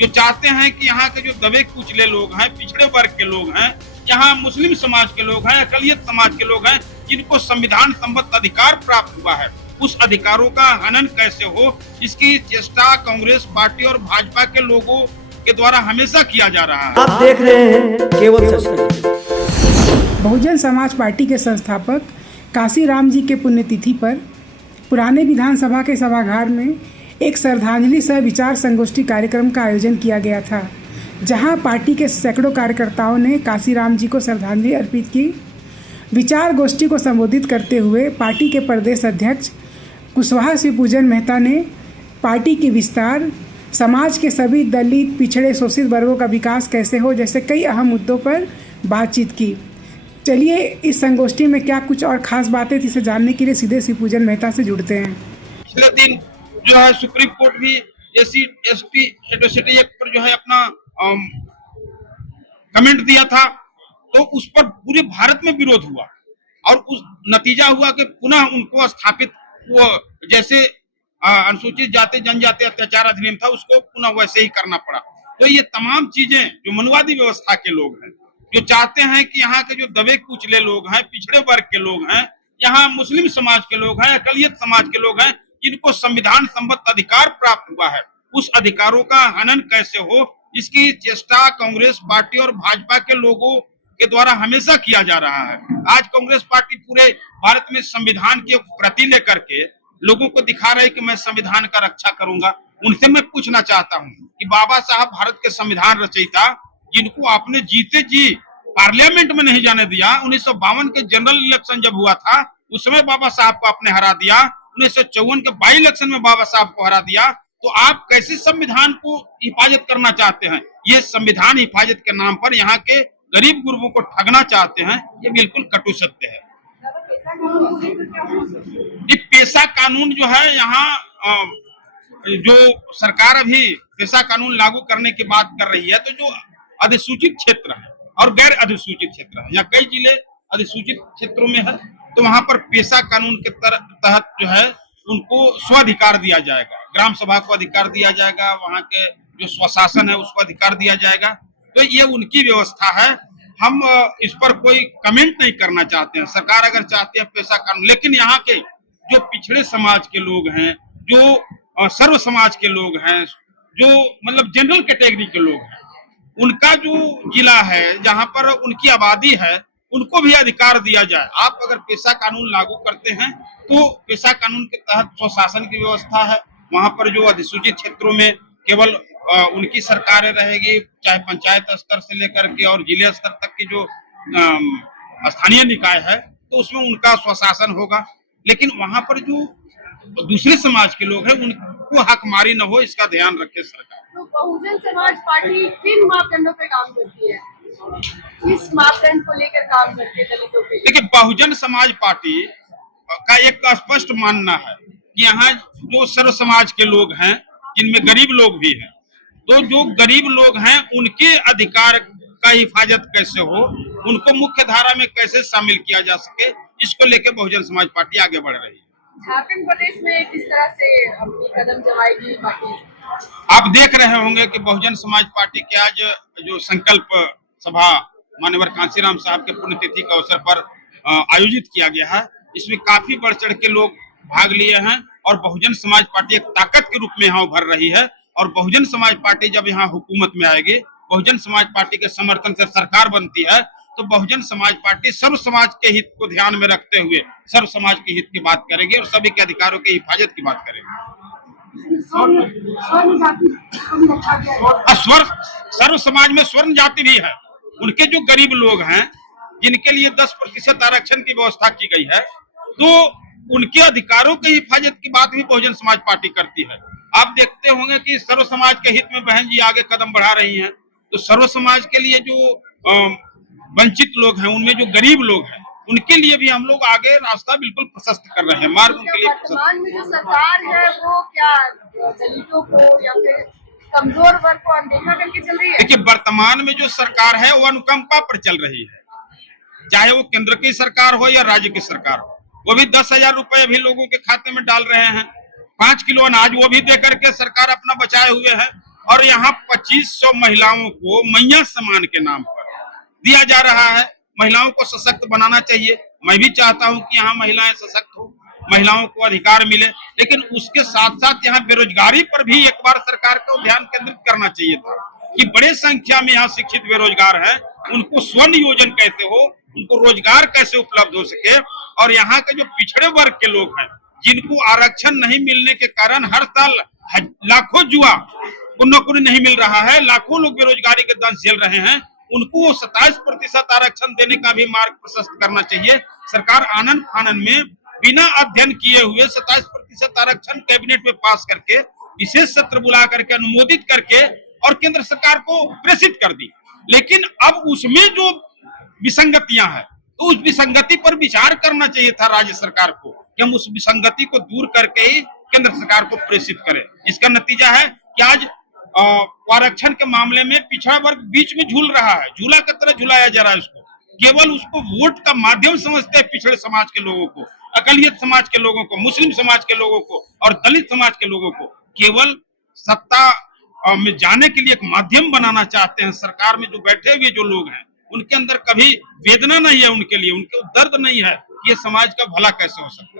जो चाहते हैं कि यहाँ के जो दबे कुचले लोग हैं, पिछड़े वर्ग के लोग हैं, यहाँ मुस्लिम समाज के लोग हैं, अकलियत समाज के लोग हैं, जिनको संविधान संबद्ध अधिकार प्राप्त हुआ है, उस अधिकारों का हनन कैसे हो, इसकी चेष्टा कांग्रेस पार्टी और भाजपा के लोगों के द्वारा हमेशा किया जा रहा है। आप देख रहे हैं केवल सच। बहुजन समाज पार्टी के संस्थापक काशीराम जी के पुण्यतिथि पर पुराने विधानसभा के सभागार में एक श्रद्धांजलि सह विचार संगोष्ठी कार्यक्रम का आयोजन किया गया था, जहां पार्टी के सैकड़ों कार्यकर्ताओं ने काशीराम जी को श्रद्धांजलि अर्पित की। विचार गोष्ठी को संबोधित करते हुए पार्टी के प्रदेश अध्यक्ष कुशवाहा शिवपूजन मेहता ने पार्टी की विस्तार, समाज के सभी दलित, पिछड़े, शोषित वर्गों का विकास कैसे हो जैसे कई अहम मुद्दों पर बातचीत की। चलिए इस संगोष्ठी में क्या कुछ और खास बातें थी, इसे जानने के लिए सीधे शिवपूजन मेहता से जुड़ते हैं। पिछले दिन जो है सुप्रीम कोर्ट भी एससी एसटी एट्रोसिटी एक्ट पर जो है अपना कमेंट दिया था, तो उस पर पूरे भारत में विरोध हुआ और उस नतीजा हुआ कि पुनः उनको स्थापित वो जैसे अनुसूचित जाति जनजाति अत्याचार अधिनियम था उसको पुनः वैसे ही करना पड़ा। तो ये तमाम चीजें जो मनुवादी व्यवस्था के लोग हैं, जो चाहते हैं कि यहाँ के जो दबे कुचले लोग हैं, पिछड़े वर्ग के लोग हैं, यहाँ मुस्लिम समाज के लोग हैं, अकलियत समाज के लोग हैं, जिनको संविधान संबद्ध अधिकार प्राप्त हुआ है, उस अधिकारों का हनन कैसे हो, इसकी चेष्टा कांग्रेस पार्टी और भाजपा के लोगों के द्वारा हमेशा किया जा रहा है। आज कांग्रेस पार्टी पूरे भारत में संविधान की प्रति लेकर के लोगों को दिखा रहे कि मैं संविधान का रक्षा करूंगा। उनसे मैं पूछना चाहता हूं कि बाबा साहब भारत के संविधान रचयिता, जिनको आपने जीते जी पार्लियामेंट में नहीं जाने दिया, 1952 के जनरल इलेक्शन जब हुआ था उस समय बाबा साहब को आपने हरा दिया, 1954 के बाई इलेक्शन में बाबा साहब को हरा दिया, तो आप कैसे संविधान को हिफाजत करना चाहते हैं? ये संविधान हिफाजत के नाम पर यहाँ के गरीब गुरबों को ठगना चाहते हैं, ये बिल्कुल कटु सत्य है। ये पेशा कानून जो है यहाँ जो सरकार अभी पेशा कानून लागू करने की बात कर रही है, तो जो अधिसूचित क्षेत्र है और गैर अधिसूचित क्षेत्र है, यहाँ कई जिले अधिसूचित क्षेत्रों में है, तो वहां पर पेशा कानून के तहत जो है उनको स्वाधिकार दिया जाएगा, ग्राम सभा को अधिकार दिया जाएगा, वहां के जो स्वशासन है उसको अधिकार दिया जाएगा। तो ये उनकी व्यवस्था है, हम इस पर कोई कमेंट नहीं करना चाहते हैं। सरकार अगर चाहती है पेशा कानून, लेकिन यहाँ के जो पिछड़े समाज के लोग हैं, जो सर्व समाज के लोग हैं, जो मतलब जनरल कैटेगरी के लोग हैं, उनका जो जिला है जहाँ पर उनकी आबादी है, उनको भी अधिकार दिया जाए। आप अगर पेशा कानून लागू करते हैं तो पेशा कानून के तहत स्वशासन की व्यवस्था है, वहां पर जो अधिसूचित क्षेत्रों में केवल उनकी सरकारें रहेगी, चाहे पंचायत स्तर से लेकर के और जिले स्तर तक की जो स्थानीय निकाय है, तो उसमें उनका स्वशासन होगा। लेकिन वहां पर जो दूसरे समाज के लोग हैं उनको हकमारी न हो, इसका ध्यान रखे सरकार। तो बहुजन समाज पार्टी किन मापदंडों पे काम करती है, किस मापदंड को लेकर काम करती है दलितों पे? देखिए, बहुजन समाज पार्टी का एक स्पष्ट मानना है कि यहाँ जो सर्व समाज के लोग हैं, जिनमें गरीब लोग भी हैं, तो जो गरीब लोग हैं उनके अधिकार का हिफाजत कैसे हो, उनको मुख्य धारा में कैसे शामिल किया जा सके, इसको लेकर बहुजन समाज पार्टी आगे बढ़ रही है। झारखंड प्रदेश में किस तरह से अपनी कदम जमाएगी पार्टी? आप देख रहे होंगे कि बहुजन समाज पार्टी के आज जो संकल्प सभा माननीय कांशीराम साहब के पुण्यतिथि के अवसर पर आयोजित किया गया है, इसमें काफी बढ़ चढ़ के लोग भाग लिए हैं और बहुजन समाज पार्टी एक ताकत के रूप में यहाँ उभर रही है। और बहुजन समाज पार्टी जब यहाँ हुकूमत में आएगी, बहुजन समाज पार्टी के समर्थन से सरकार बनती है, तो बहुजन समाज पार्टी सर्व समाज के हित को ध्यान में रखते हुए सर्व समाज के हित की बात करेगी और सभी के अधिकारों की हिफाजत की बात करेगी। सर्व समाज में स्वर्ण जाति भी है, उनके जो गरीब लोग हैं जिनके लिए 10% आरक्षण की व्यवस्था की गई है, तो उनके अधिकारों की हिफाजत की बात भी बहुजन समाज पार्टी करती है। आप देखते होंगे कि सर्व समाज के हित में बहन जी आगे कदम बढ़ा रही हैं, तो सर्व समाज के लिए जो वंचित लोग हैं, उनमें जो गरीब लोग हैं, उनके लिए भी हम लोग आगे रास्ता बिल्कुल प्रशस्त कर रहे हैं, मार्ग उनके लिए वर्तमान में जो सरकार है वो क्या दलितों को या फिर कमजोर वर्ग को अनदेखा करके चल रही है? देखिए, वर्तमान में जो सरकार है वो अनुकंपा पर चल रही है, चाहे वो केंद्र की सरकार हो या राज्य की सरकार हो। वो भी 10,000 रुपए भी लोगों के खाते में डाल रहे हैं, 5 किलो अनाज वो भी दे करके सरकार अपना बचाए हुए है, और यहाँ 2500 महिलाओं को मैया सम्मान के नाम पर दिया जा रहा है। महिलाओं को सशक्त बनाना चाहिए। मैं भी चाहता हूँ कि यहाँ महिलाएं सशक्त हो, महिलाओं को अधिकार मिले, लेकिन उसके साथ साथ यहाँ बेरोजगारी पर भी एक बार सरकार को ध्यान केंद्रित करना चाहिए था कि बड़े संख्या में यहाँ शिक्षित बेरोजगार हैं, उनको स्वनियोजन कैसे हो, उनको रोजगार कैसे उपलब्ध हो सके। और यहाँ के जो पिछड़े वर्ग के लोग हैं, जिनको आरक्षण नहीं मिलने के कारण हर साल लाखों युवा को नौकरी नहीं मिल रहा है, लाखों लोग बेरोजगारी के दंश झेल रहे हैं, उनको 27% आरक्षण देने का भी मार्ग प्रशस्त करना चाहिए। सरकार आनन फानन में बिना अध्ययन किए हुए 27% आरक्षण कैबिनेट में पास करके विशेष सत्र बुला करके अनुमोदित करके और केंद्र सरकार को प्रेषित कर दी। लेकिन अब उसमें जो विसंगतियां हैं, तो उस विसंगति पर विचार करना चाहिए था राज्य सरकार को कि हम उस विसंगति को दूर करके ही केंद्र सरकार को प्रेषित करें। इसका नतीजा है कि आज आरक्षण के मामले में पिछड़ा वर्ग बीच में झूल रहा है, झूला की तरह झुलाया जा रहा है उसको। केवल उसको वोट का माध्यम समझते हैं पिछड़े समाज के लोगों को, अकलियत समाज के लोगों को, मुस्लिम समाज के लोगों को और दलित समाज के लोगों को केवल सत्ता में जाने के लिए एक माध्यम बनाना चाहते हैं। सरकार में जो बैठे हुए जो लोग हैं, उनके अंदर कभी वेदना नहीं है, उनके लिए उनके दर्द नहीं है कि ये समाज का भला कैसे हो सकता है।